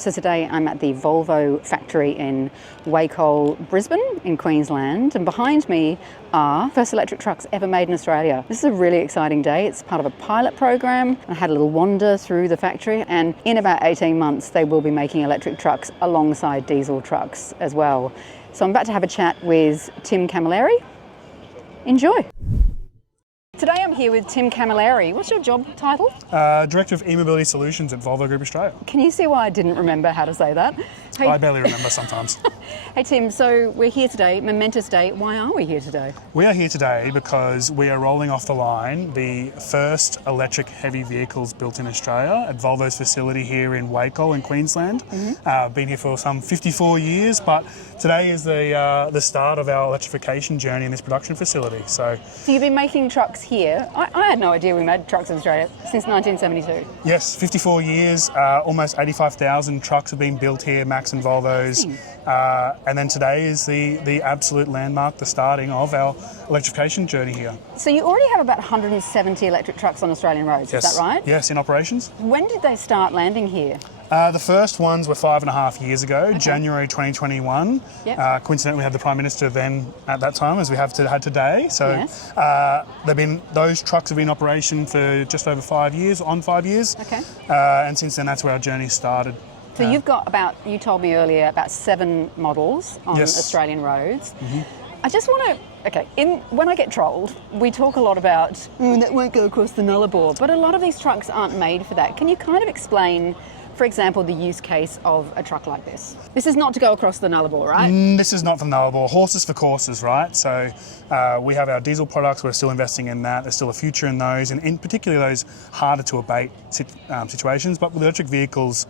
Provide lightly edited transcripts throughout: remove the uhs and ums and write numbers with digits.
So today I'm at the Volvo factory in Wacol, Brisbane in Queensland, and behind me are first electric trucks ever made in Australia. This is a really exciting day. It's part of a pilot program. I had a little wander through the factory, and in about 18 months they will be making electric trucks alongside diesel trucks as well. So I'm about to have a chat with Tim Camilleri. Enjoy. Today I'm here with Tim Camilleri. What's your job title? Director of E-Mobility Solutions at Volvo Group Australia. Can you see why I didn't remember how to say that? Hey. I barely remember sometimes. Hey Tim, so we're here today, momentous day. Why are we here today? We are here today because we are rolling off the line the first electric heavy vehicles built in Australia at Volvo's facility here in Wacol in Queensland. I've been here for some 54 years, but today is the start of our electrification journey in this production facility. So you've been making trucks here. I had no idea we made trucks in Australia since 1972. Yes, 54 years, almost 85,000 trucks have been built here, Max and Volvos. And then today is the absolute landmark, the starting of our electrification journey here. So you already have about 170 electric trucks on Australian roads, Yes. Is that right? Yes, in operations. When did they start landing here? The first ones were 5.5 years ago, January 2021. Yep. Coincidentally, we had the Prime Minister then at that time, as we had today. So Yes. those trucks have been in operation for just over 5 years, on 5 years. Okay. And since then, that's where our journey started. So you've got you told me earlier, about 7 models on Yes. Australian roads. I just want to, when I get trolled, we talk a lot about, that won't go across the Nullarbor, but a lot of these trucks aren't made for that. Can you kind of explain, for example, the use case of a truck like this? This is not to go across the Nullarbor, right? This is not for the Nullarbor. Horses for courses, right? So we have our diesel products. We're still investing in that. There's still a future in those, and in particular those harder to abate situations. But with electric vehicles,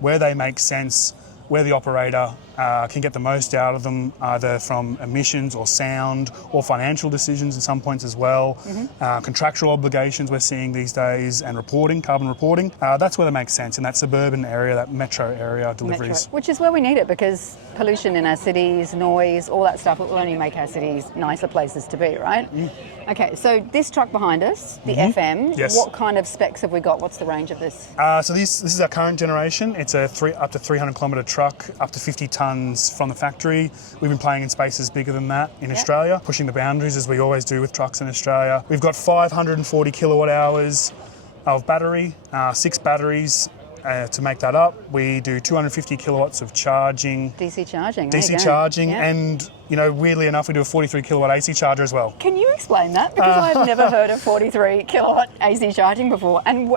where they make sense, where the operator can get the most out of them, either from emissions or sound or financial decisions at some points as well, contractual obligations we're seeing these days, and carbon reporting. That's where they make sense, in that suburban area, that metro area deliveries. Which is where we need it, because pollution in our cities, noise, all that stuff will only make our cities nicer places to be, right? Okay, so this truck behind us, the FM, Yes. What kind of specs have we got? What's the range of this? So this is our current generation. It's a up to 300 kilometre truck, up to 50 tonnes from the factory. We've been playing in spaces bigger than that in Australia, pushing the boundaries as we always do with trucks in Australia. We've got 540 kilowatt hours of battery, 6 batteries. To make that up, we do 250 kilowatts of charging. DC charging. DC charging, and weirdly enough, we do a 43 kilowatt AC charger as well. Can you explain that? Because I've never heard of 43 kilowatt AC charging before. And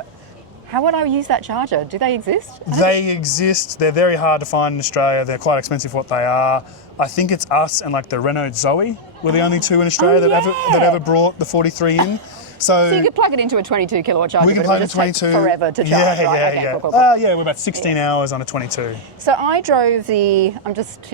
how would I use that charger? Do they exist? They exist. They're very hard to find in Australia. They're quite expensive for what they are. I think it's us and like the Renault Zoe were the only two in Australia that ever brought the 43 in. So you could plug it into a 22 kilowatt charger, we can but plug it would just take forever to charge, right? Yeah. Cool. We're about 16 hours on a 22. So I drove I'm just,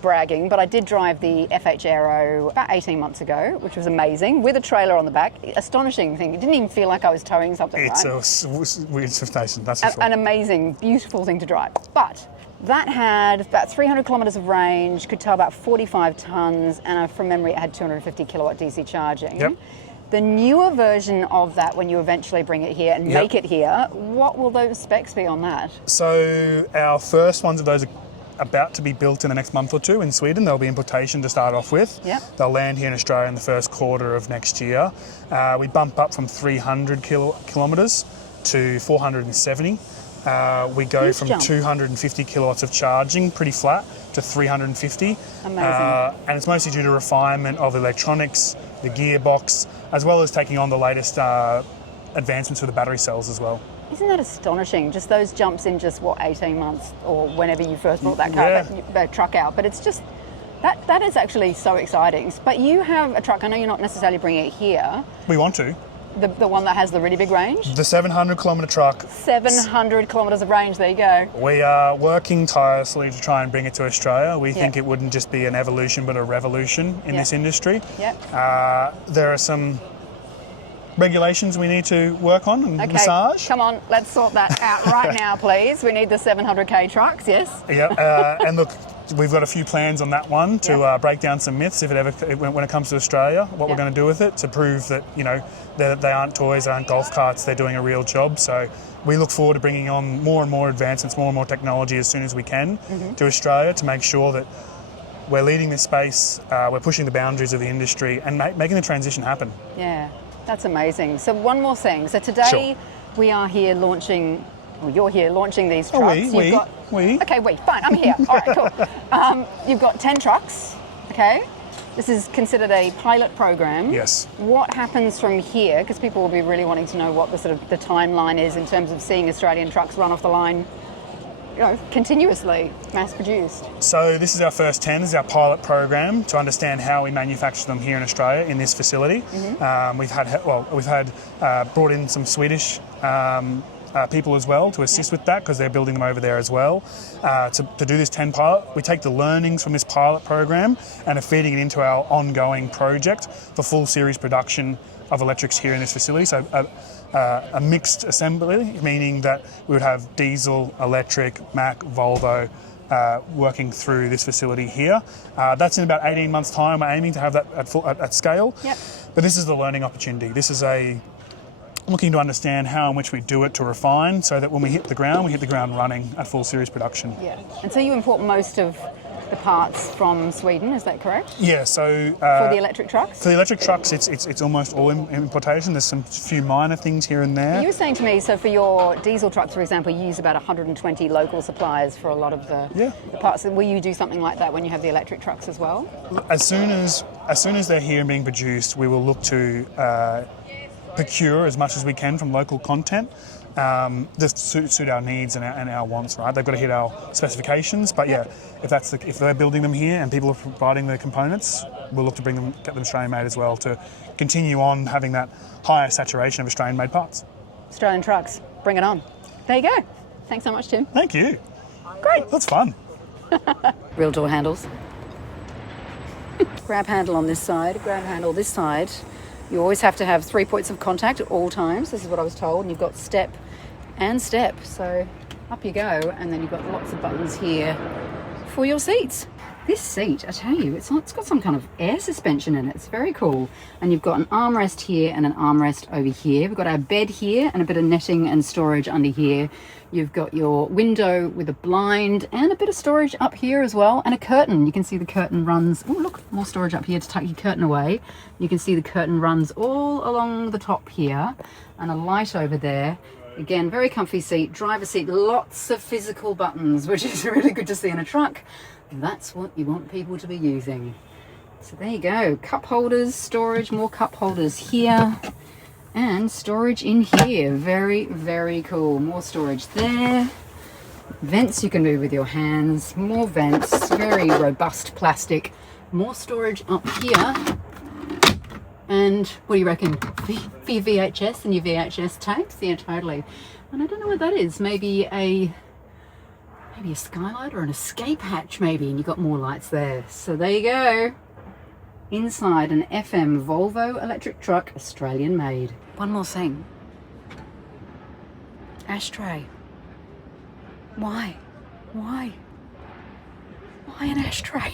bragging, but I did drive the FH Aero about 18 months ago, which was amazing, with a trailer on the back. Astonishing thing. It didn't even feel like I was towing something, It's right? a weird sensation, that's for sure. An amazing, beautiful thing to drive. But that had about 300 kilometres of range, could tow about 45 tonnes, and from memory it had 250 kilowatt DC charging. Yep. The newer version of that, when you eventually bring it here and make it here, what will those specs be on that? So our first ones of those are about to be built in the next month or two in Sweden. There'll be importation to start off with. Yep. They'll land here in Australia in the first quarter of next year. We bump up from 300 kilometres to 470. We go Huge from jump. 250 kilowatts of charging, pretty flat, to 350. Amazing. And it's mostly due to refinement of the electronics, the gearbox, as well as taking on the latest advancements for the battery cells as well. Isn't that astonishing? Just those jumps in 18 months, or whenever you first brought that truck out. But it's just, that is actually so exciting. But you have a truck, I know you're not necessarily bringing it here. We want to. The one that has the really big range? The 700 kilometre truck. 700 kilometres of range, there you go. We are working tirelessly to try and bring it to Australia. We think it wouldn't just be an evolution but a revolution in this industry. Yep. There are some regulations we need to work on and massage. Come on, let's sort that out right now, please. We need the 700k trucks, yes? Yeah, and look, we've got a few plans on that one to break down some myths when it comes to Australia, what we're going to do with it to prove that, you know, they aren't toys, they aren't golf carts, they're doing a real job. So we look forward to bringing on more and more advancements, more and more technology as soon as we can to Australia to make sure that we're leading this space, we're pushing the boundaries of the industry and making the transition happen. Yeah, that's amazing. So one more thing. So today we are here launching, well, you're here launching these trucks. We. Okay, fine, I'm here. All right, cool. You've got 10 trucks, okay? This is considered a pilot program. Yes. What happens from here? Because people will be really wanting to know what the timeline is in terms of seeing Australian trucks run off the line, you know, continuously, mass produced. So this is our first 10. This is our pilot program to understand how we manufacture them here in Australia in this facility. We've had brought in some Swedish people as well to assist with that because they're building them over there as well. To do this 10 pilot, we take the learnings from this pilot program and are feeding it into our ongoing project for full series production of electrics here in this facility. So a mixed assembly, meaning that we would have diesel, electric, Mack, Volvo working through this facility here. That's in about 18 months' time. We're aiming to have that at scale. Yep. But this is the learning opportunity. This is looking to understand how in which we do it to refine so that when we hit the ground running at full series production. Yeah. And so you import most of the parts from Sweden, is that correct? Yeah, so... for the electric trucks? For the electric trucks, it's almost all importation. There's some few minor things here and there. You were saying to me, so for your diesel trucks, for example, you use about 120 local suppliers for a lot of the parts. Will you do something like that when you have the electric trucks as well? As soon as they're here and being produced, we will look to procure as much as we can from local content. Just suit our needs and our wants, right? They've got to hit our specifications, but yeah, if they're building them here and people are providing the components, we'll look to get them Australian made as well to continue on having that higher saturation of Australian made parts. Australian trucks, bring it on. There you go. Thanks so much, Tim. Thank you. Great. That's fun. Real door handles. Grab handle on this side, grab handle this side. You always have to have 3 points of contact at all times. This is what I was told. And you've got step and step. So up you go. And then you've got lots of buttons here for your seats. This seat, I tell you, it's got some kind of air suspension in it. It's very cool. And you've got an armrest here and an armrest over here. We've got our bed here and a bit of netting and storage under here. You've got your window with a blind and a bit of storage up here as well, and a curtain. You can see the curtain runs. Oh, look, more storage up here to tuck your curtain away. You can see the curtain runs all along the top here, and a light over there. Again, very comfy seat, driver seat, lots of physical buttons, which is really good to see in a truck. That's what you want people to be using. So there you go, cup holders, storage, more cup holders here. And storage in here, very, very cool. More storage there. Vents you can move with your hands, more vents, very robust plastic. More storage up here. And what do you reckon? For your VHS and your VHS tapes? Yeah, totally. And I don't know what that is. Maybe a skylight or an escape hatch maybe, and you've got more lights there. So there you go. Inside an FM Volvo Electric Truck, Australian made. One more thing. Ashtray. Why? Why an ashtray?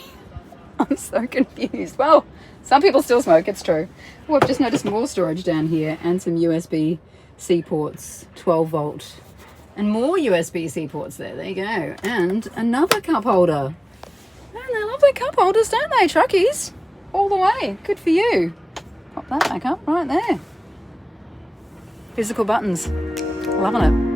I'm so confused. Well, some people still smoke, it's true. Oh, I've just noticed more storage down here and some USB-C ports, 12 volt. And more USB-C ports there you go. And another cup holder. Man, they love their cup holders, don't they, truckies? All the way. Good for you. Pop that back up right there. Physical buttons. Loving it.